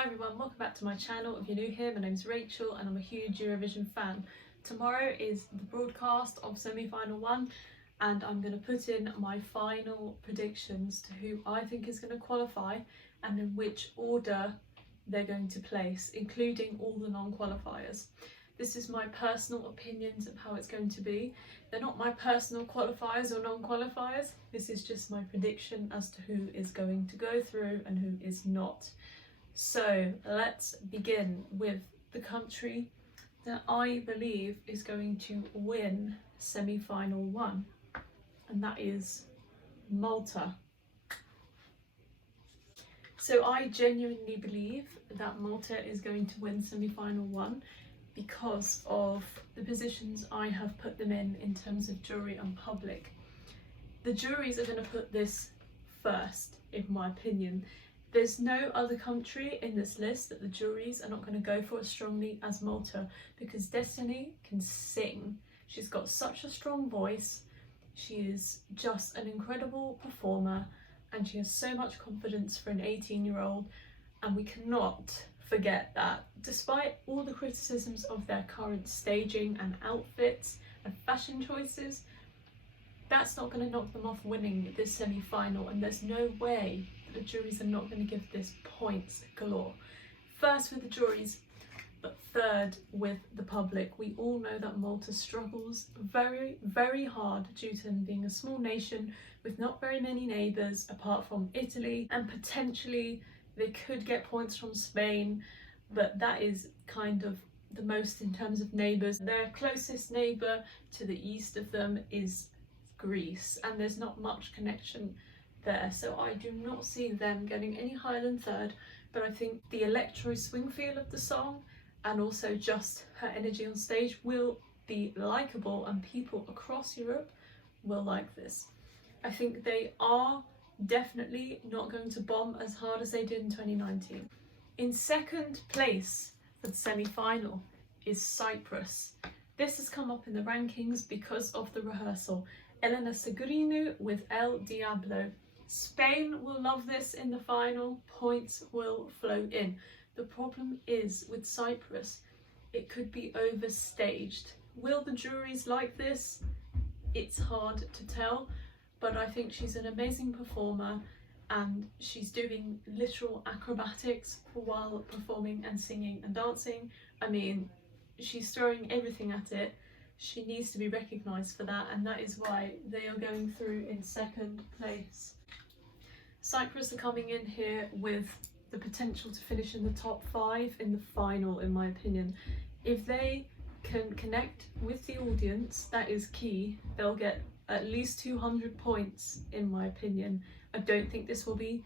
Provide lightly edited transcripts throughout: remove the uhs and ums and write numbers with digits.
Hi everyone, welcome back to my channel. If you're new here, my name's Rachel and I'm a huge Eurovision fan. Tomorrow is the broadcast of semi-final 1 and I'm going to put in my final predictions to who I think is going to qualify and in which order they're going to place, including all the non-qualifiers. This is my personal opinions of how it's going to be. They're not my personal qualifiers or non-qualifiers. This is just my prediction as to who is going to go through and who is not. So let's begin with the country that I believe is going to win semi-final 1, and that is Malta. So I genuinely believe that Malta is going to win semi-final 1 because of the positions I have put them in terms of jury and public. The juries are going to put this first, in my opinion. There's no other country in this list that the juries are not going to go for as strongly as Malta, because Destiny can sing. She's got such a strong voice. She is just an incredible performer and she has so much confidence for an 18-year-old, and we cannot forget that despite all the criticisms of their current staging and outfits and fashion choices, that's not going to knock them off winning this semi-final, and there's no way that the juries are not going to give this points galore. First with the juries, but third with the public. We all know that Malta struggles very, very hard due to them being a small nation with not very many neighbours apart from Italy, and potentially they could get points from Spain, but that is kind of the most in terms of neighbours. Their closest neighbour to the east of them is Greece, and there's not much connection there, so I do not see them getting any higher than third. But I think the electro swing feel of the song and also just her energy on stage will be likeable, and people across Europe will like this. I think they are definitely not going to bomb as hard as they did in 2019. In second place for the semi-final is Cyprus. This has come up in the rankings because of the rehearsal. Elena Segurinu with El Diablo. Spain will love this in the final, points will flow in. The problem is with Cyprus, it could be overstaged. Will the juries like this? It's hard to tell, but I think she's an amazing performer and she's doing literal acrobatics while performing and singing and dancing. I mean, she's throwing everything at it. She needs to be recognised for that, and that is why they are going through in second place. Cyprus are coming in here with the potential to finish in the top 5 in the final, in my opinion. If they can connect with the audience, that is key. They'll get at least 200 points, in my opinion. I don't think this will be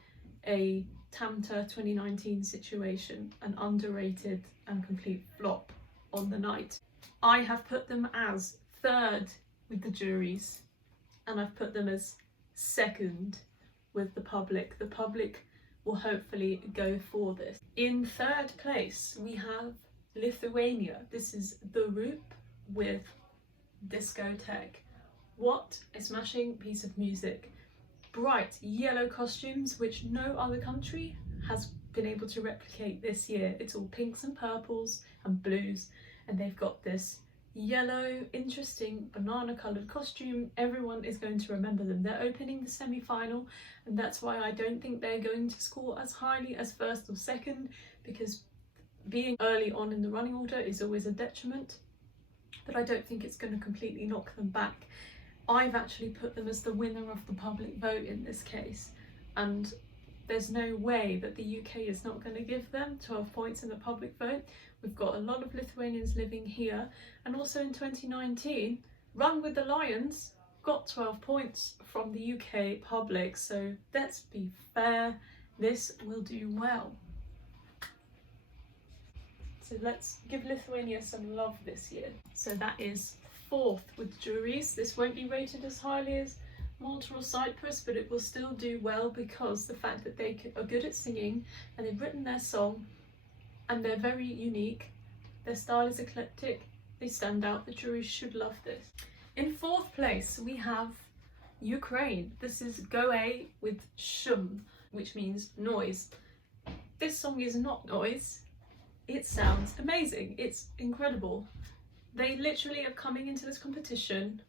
a Tamta 2019 situation, an underrated and complete flop on the night. I have put them as third with the juries, and I've put them as second with the public. The public will hopefully go for this. In third place, we have Lithuania. This is the Roop with Discotheque. What a smashing piece of music. Bright yellow costumes, which no other country has been able to replicate this year. It's all pinks and purples and blues, and they've got this yellow, interesting banana coloured costume. Everyone is going to remember them. They're opening the semi-final, and that's why I don't think they're going to score as highly as first or second, because being early on in the running order is always a detriment, but I don't think it's going to completely knock them back. I've actually put them as the winner of the public vote in this case, and there's no way that the UK is not going to give them 12 points in the public vote. We've got a lot of Lithuanians living here, and also in 2019, Run with the Lions got 12 points from the UK public, so let's be fair, this will do well. So let's give Lithuania some love this year. So that is fourth with juries. This won't be rated as highly as Malta or Cyprus, but it will still do well because the fact that they are good at singing and they've written their song and they're very unique, their style is eclectic, they stand out. The juries should love this. In fourth place we have Ukraine. This is Goe with Shum, which means noise. This song is not noise. It sounds amazing. It's incredible. They literally are coming into this competition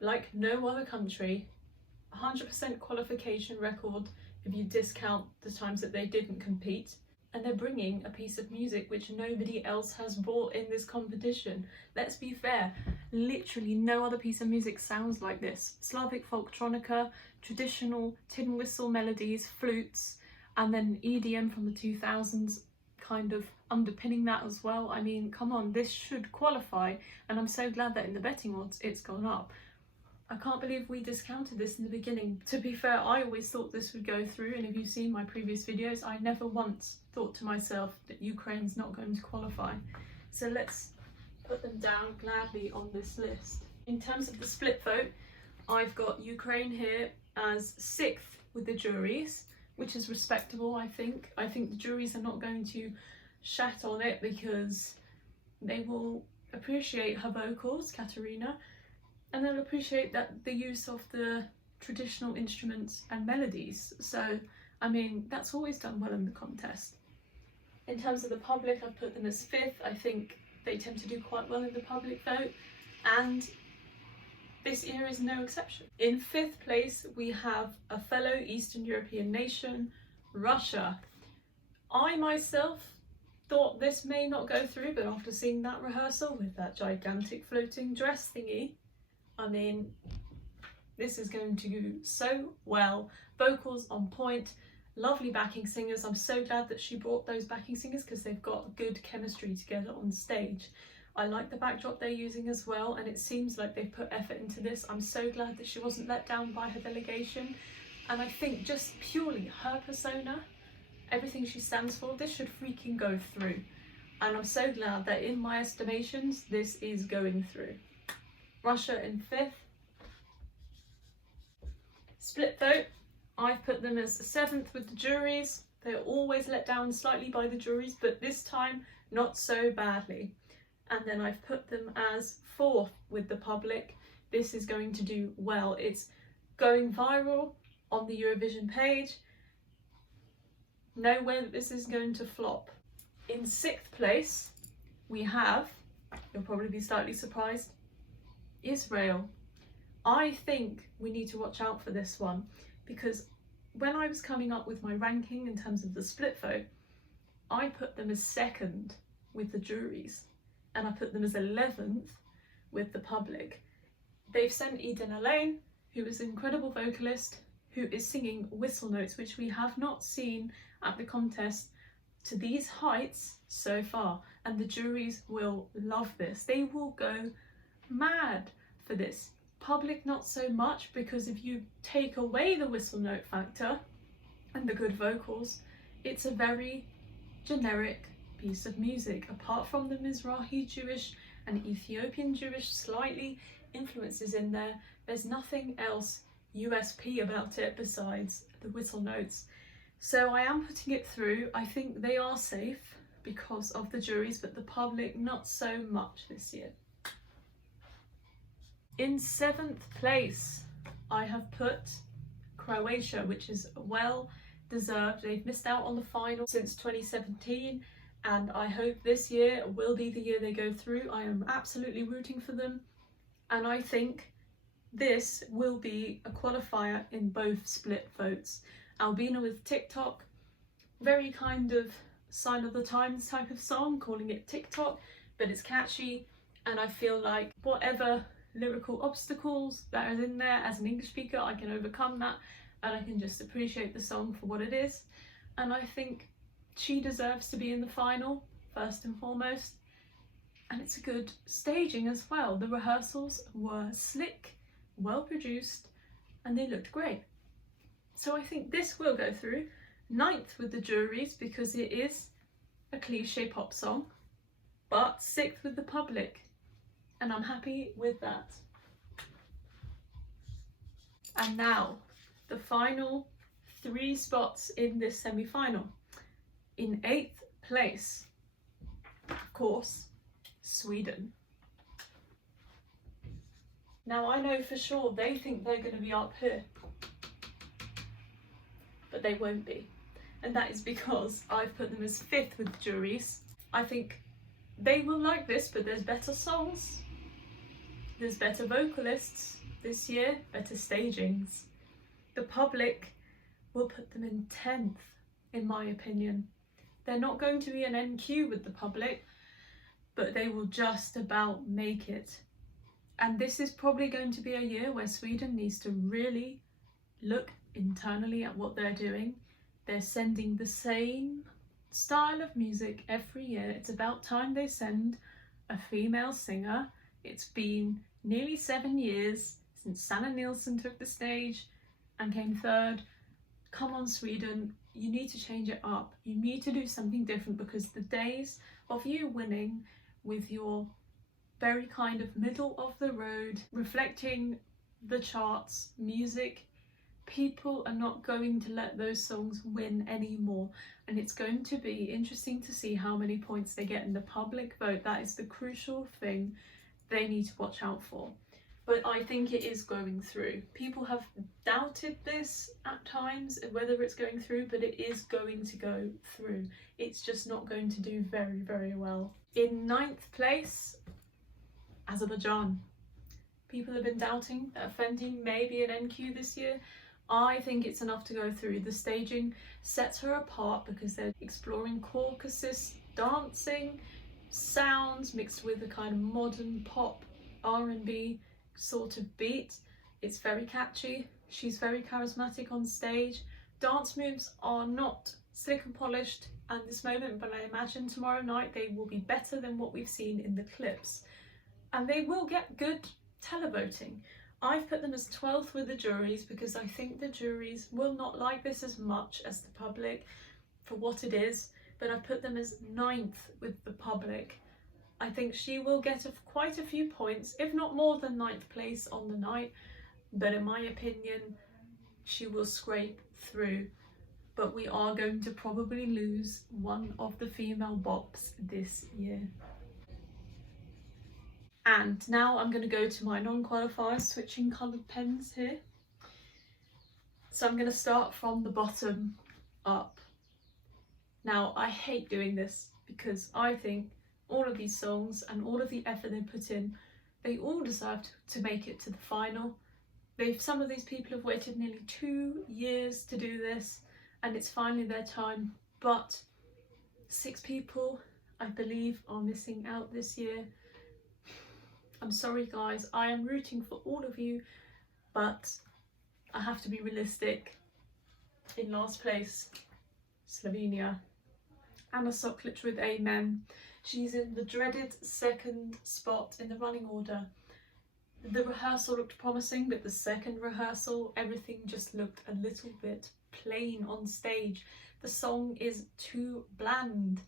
like no other country. 100% qualification record if you discount the times that they didn't compete. And they're bringing a piece of music which nobody else has brought in this competition. Let's be fair, literally no other piece of music sounds like this. Slavic folktronica, traditional tin whistle melodies, flutes, and then EDM from the 2000s kind of underpinning that as well. I mean, come on, this should qualify, and I'm so glad that in the betting odds it's gone up. I can't believe we discounted this in the beginning. To be fair, I always thought this would go through, and if you've seen my previous videos, I never once thought to myself that Ukraine's not going to qualify. So let's put them down gladly on this list. In terms of the split vote, I've got Ukraine here as 6th with the juries, which is respectable, I think. I think the juries are not going to shat on it because they will appreciate her vocals, Katerina, and they'll appreciate that the use of the traditional instruments and melodies. So, I mean, that's always done well in the contest. In terms of the public, I've put them as 5th. I think they tend to do quite well in the public vote, and this year is no exception. In 5th place, we have a fellow Eastern European nation, Russia. I myself thought this may not go through, but after seeing that rehearsal with that gigantic floating dress thingy, I mean, this is going to do so well. Vocals on point, lovely backing singers. I'm so glad that she brought those backing singers because they've got good chemistry together on stage. I like the backdrop they're using as well, and it seems like they've put effort into this. I'm so glad that she wasn't let down by her delegation, and I think just purely her persona, everything she stands for, this should freaking go through. And I'm so glad that in my estimations, this is going through. Russia in 5th. Split vote, I've put them as 7th with the juries. They're always let down slightly by the juries, but this time not so badly. And then I've put them as 4th with the public. This is going to do well. It's going viral on the Eurovision page. No way that this is going to flop. In 6th place, we have, you'll probably be slightly surprised, Israel. I think we need to watch out for this one, because when I was coming up with my ranking in terms of the split vote, I put them as 2nd with the juries, and I put them as 11th with the public. They've sent Eden Alain, who is an incredible vocalist, who is singing whistle notes, which we have not seen at the contest to these heights so far, and the juries will love this. They will go mad for this. Public not so much, because if you take away the whistle note factor and the good vocals, it's a very generic piece of music. Apart from the Mizrahi Jewish and Ethiopian Jewish slightly influences in there, there's nothing else USP about it besides the whistle notes. So I am putting it through. I think they are safe because of the juries, but the public not so much this year. In 7th place, I have put Croatia, which is well deserved. They've missed out on the final since 2017, and I hope this year will be the year they go through. I am absolutely rooting for them, and I think this will be a qualifier in both split votes. Albina with TikTok, very kind of sign of the times type of song, calling it TikTok, but it's catchy, and I feel like whatever lyrical obstacles that is in there, as an English speaker, I can overcome that, and I can just appreciate the song for what it is. And I think she deserves to be in the final, first and foremost, and it's a good staging as well. The rehearsals were slick, well produced, and they looked great. So I think this will go through. 9th with the juries, because it is a cliche pop song, but 6th with the public, and I'm happy with that. And now, the final 3 spots in this semi-final. In 8th place, of course, Sweden. Now I know for sure they think they're going to be up here, but they won't be. and that is because I've put them as 5th with juries. I think they will like this, but there's better songs, there's better vocalists this year, better stagings. The public will put them in 10th, in my opinion. They're not going to be an NQ with the public, but they will just about make it. And this is probably going to be a year where Sweden needs to really look internally at what they're doing. They're sending the same style of music every year. It's about time they send a female singer. It's been nearly 7 years since Sanna Nilsson took the stage and came 3rd. Come on, Sweden, you need to change it up. You need to do something different, because the days of you winning with your very kind of middle of the road, reflecting the charts music, people are not going to let those songs win anymore. And it's going to be interesting to see how many points they get in the public vote. That is the crucial thing they need to watch out for. But I think it is going through. People have doubted this at times, whether it's going through, but it is going to go through. It's just not going to do very, very well. In 9th place, Azerbaijan. People have been doubting that Fendi may be an NQ this year. I think it's enough to go through. The staging sets her apart because they're exploring Caucasus dancing sounds mixed with a kind of modern pop R&B sort of beat. It's very catchy. She's very charismatic on stage. Dance moves are not slick and polished at this moment, but I imagine tomorrow night they will be better than what we've seen in the clips, and they will get good televoting. I've put them as 12th with the juries because I think the juries will not like this as much as the public for what it is, but I've put them as 9th with the public. I think she will get quite a few points, if not more than 9th place on the night, but in my opinion she will scrape through. But we are going to probably lose one of the female bops this year. And now I'm going to go to my non-qualifiers, switching coloured pens here. So I'm going to start from the bottom up. Now I hate doing this because I think all of these songs and all of the effort they put in, they all deserve to make it to the final. Some of these people have waited nearly 2 years to do this, and it's finally their time. But 6 people, I believe, are missing out this year. I'm sorry guys, I am rooting for all of you, but I have to be realistic. In last place, Slovenia. Anna Soklic with Amen. She's in the dreaded 2nd spot in the running order. The rehearsal looked promising, but the 2nd rehearsal, everything just looked a little bit plain on stage. The song is too bland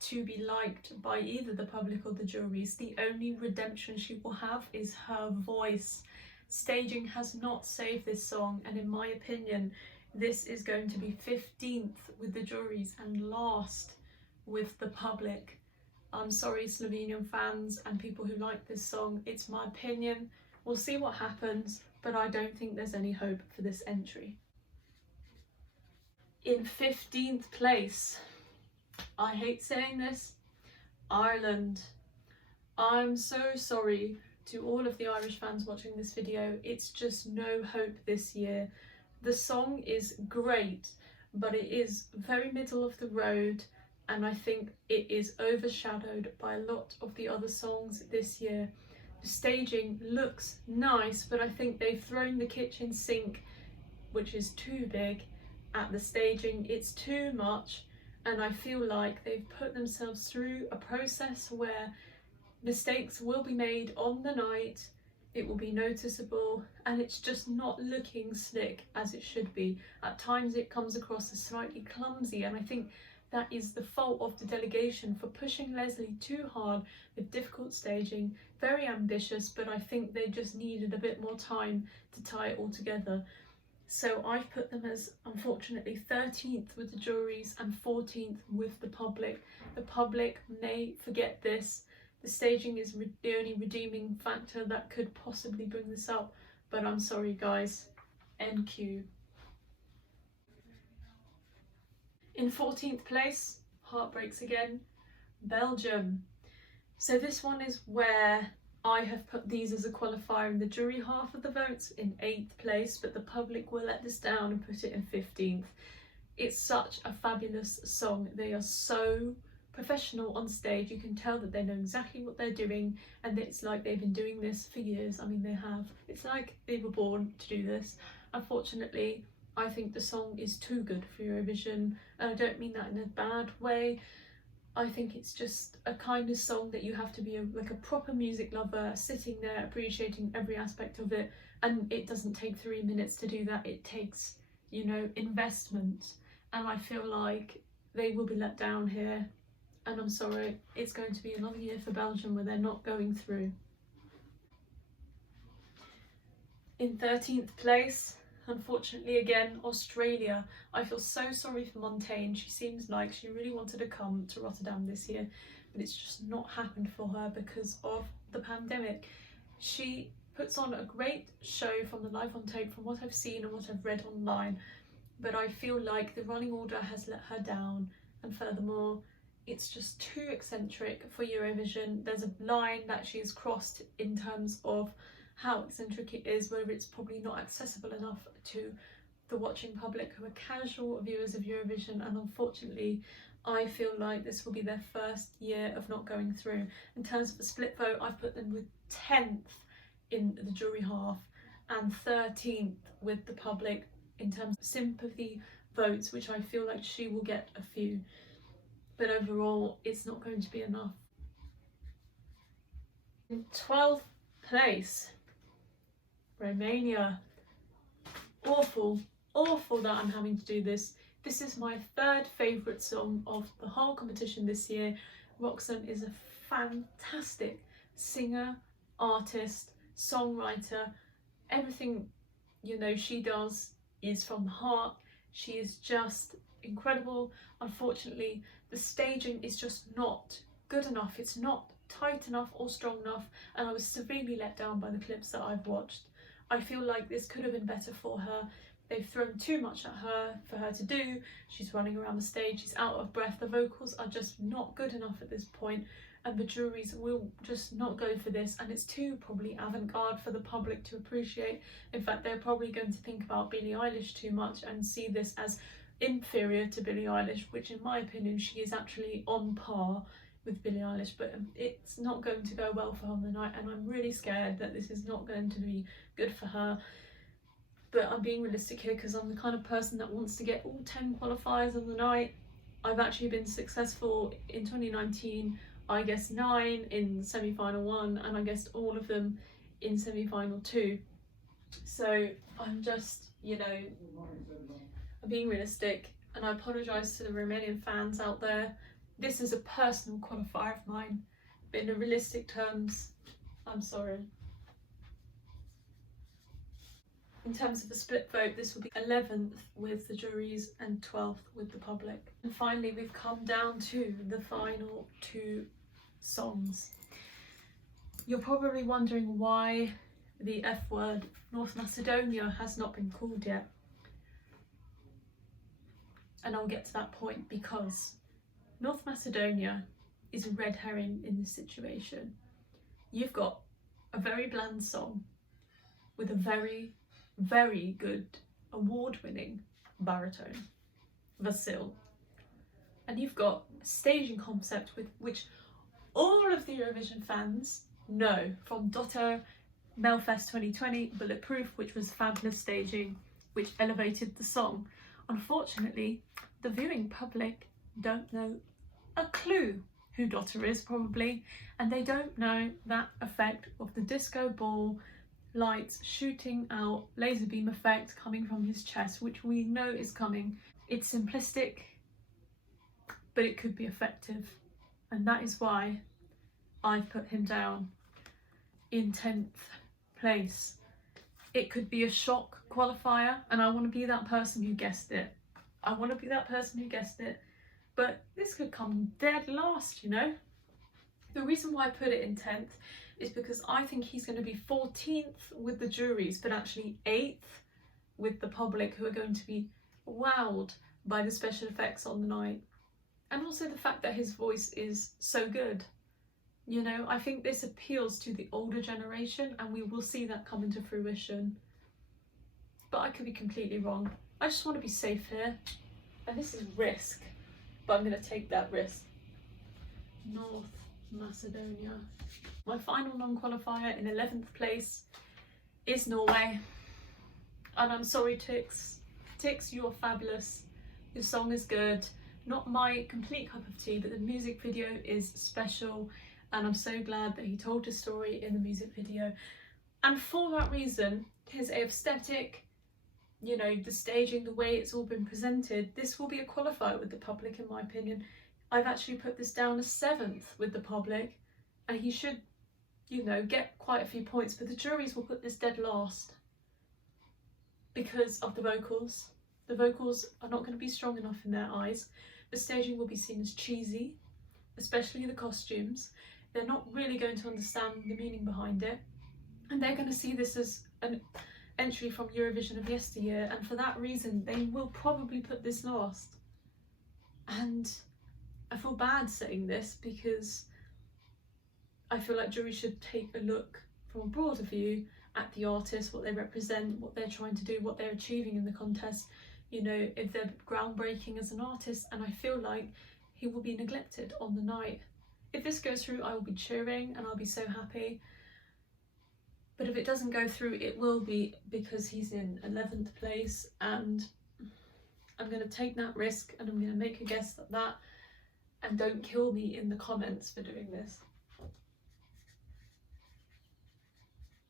to be liked by either the public or the juries. The only redemption she will have is her voice. Staging has not saved this song, and in my opinion, this is going to be 15th with the juries and last with the public. I'm sorry, Slovenian fans and people who like this song, it's my opinion. We'll see what happens, but I don't think there's any hope for this entry. In 15th place, I hate saying this, Ireland. I'm so sorry to all of the Irish fans watching this video. It's just no hope this year. The song is great, but it is very middle of the road, and I think it is overshadowed by a lot of the other songs this year. The staging looks nice, but I think they've thrown the kitchen sink, which is too big, at the staging. It's too much, and I feel like they've put themselves through a process where mistakes will be made on the night, it will be noticeable, and it's just not looking slick as it should be. At times it comes across as slightly clumsy, and I think that is the fault of the delegation for pushing Leslie too hard with difficult staging. Very ambitious, but I think they just needed a bit more time to tie it all together. So I've put them as, unfortunately, 13th with the juries and 14th with the public. The public may forget this. The staging is the only redeeming factor that could possibly bring this up, but I'm sorry guys, NQ. In 14th place, heartbreaks again, Belgium. So this one is where I have put these as a qualifier in the jury half of the votes in 8th place, but the public will let this down and put it in 15th. It's such a fabulous song. They are so professional on stage. You can tell that they know exactly what they're doing, and it's like they've been doing this for years. I mean, they have. It's like they were born to do this. Unfortunately, I think the song is too good for Eurovision, and I don't mean that in a bad way. I think it's just a kind of song that you have to be like a proper music lover, sitting there appreciating every aspect of it, and it doesn't take 3 minutes to do that. It takes, you know, investment, and I feel like they will be let down here, and I'm sorry, it's going to be another year for Belgium where they're not going through. In 13th place, unfortunately again, Australia. I feel so sorry for Montaigne. She seems like she really wanted to come to Rotterdam this year, but it's just not happened for her because of the pandemic. She puts on a great show from the live on tape, from what I've seen and what I've read online, but I feel like the running order has let her down, and furthermore, it's just too eccentric for Eurovision. There's a line that she's crossed in terms of how eccentric it is, where it's probably not accessible enough to the watching public who are casual viewers of Eurovision, and unfortunately I feel like this will be their first year of not going through. In terms of the split vote, I've put them with 10th in the jury half and 13th with the public in terms of sympathy votes, which I feel like she will get a few, but overall it's not going to be enough. In 12th place, Romania. Awful that I'm having to do this. This is my third favourite song of the whole competition this year. Roxanne is a fantastic singer, artist, songwriter. Everything, you know, she does is from the heart. She is just incredible. Unfortunately, the staging is just not good enough. It's not tight enough or strong enough, and I was severely let down by the clips that I've watched. I feel like this could have been better for her. They've thrown too much at her for her to do. She's running around the stage, she's out of breath, the vocals are just not good enough at this point, and the juries will just not go for this, and it's too probably avant-garde for the public to appreciate. In fact, they're probably going to think about Billie Eilish too much and see this as inferior to Billie Eilish, which in my opinion she is actually on par with Billie Eilish, but it's not going to go well for her on the night, and I'm really scared that this is not going to be good for her. But I'm being realistic here because I'm the kind of person that wants to get all 10 qualifiers on the night. I've actually been successful in 2019. I guessed 9 in semi-final 1, and I guessed all of them in semi-final 2. So I'm just, you know, I'm being realistic, and I apologise to the Romanian fans out there. This is a personal qualifier of mine, but in the realistic terms, I'm sorry. In terms of the split vote, this will be 11th with the juries and 12th with the public. And finally, we've come down to the final 2 songs. You're probably wondering why the F word, North Macedonia, has not been called yet. And I'll get to that point because North Macedonia is a red herring in this situation. You've got a very bland song with a very good award-winning baritone, Vasil. And you've got a staging concept with which all of the Eurovision fans know from Dotto, Melfest 2020, Bulletproof, which was fabulous staging, which elevated the song. Unfortunately, the viewing public don't know a clue who Dotto is, probably, and they don't know that effect of the disco ball lights shooting out, laser beam effect coming from his chest, which we know is coming. It's simplistic, but it could be effective, and that is why I've put him down in 10th place. It could be a shock qualifier, and I want to be that person who guessed it. But this could come dead last, you know? The reason why I put it in 10th is because I think he's going to be 14th with the juries, but actually 8th with the public, who are going to be wowed by the special effects on the night, and also the fact that his voice is so good. You know, I think this appeals to the older generation, and we will see that come into fruition. But I could be completely wrong. I just want to be safe here, and this is risk, but I'm going to take that risk. North Macedonia. My final non-qualifier in 11th place is Norway. And I'm sorry, Tix. Tix, you are fabulous. Your song is good. Not my complete cup of tea, but the music video is special. And I'm so glad that he told his story in the music video. And for that reason, his aesthetic, you know, the staging, the way it's all been presented, this will be a qualifier with the public, in my opinion. I've actually put this down as 7th with the public, and he should, you know, get quite a few points, but the juries will put this dead last because of the vocals. The vocals are not going to be strong enough in their eyes. The staging will be seen as cheesy, especially the costumes. They're not really going to understand the meaning behind it, and they're going to see this as an entry from Eurovision of yesteryear, and for that reason they will probably put this last. And I feel bad saying this because I feel like juries should take a look from a broader view at the artists, what they represent, what they're trying to do, what they're achieving in the contest, you know, if they're groundbreaking as an artist, and I feel like he will be neglected on the night. If this goes through, I will be cheering and I'll be so happy. But if it doesn't go through, it will be because he's in 11th place, and I'm going to take that risk, and I'm going to make a guess at that, and don't kill me in the comments for doing this.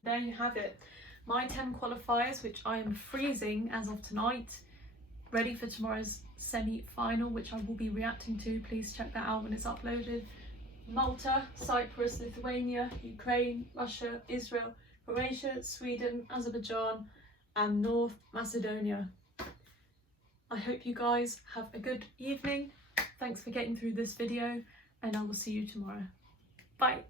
There you have it. My 10 qualifiers, which I am freezing as of tonight, ready for tomorrow's semi-final, which I will be reacting to. Please check that out when it's uploaded. Malta, Cyprus, Lithuania, Ukraine, Russia, Israel, Croatia, Sweden, Azerbaijan, and North Macedonia. I hope you guys have a good evening. Thanks for getting through this video, and I will see you tomorrow. Bye.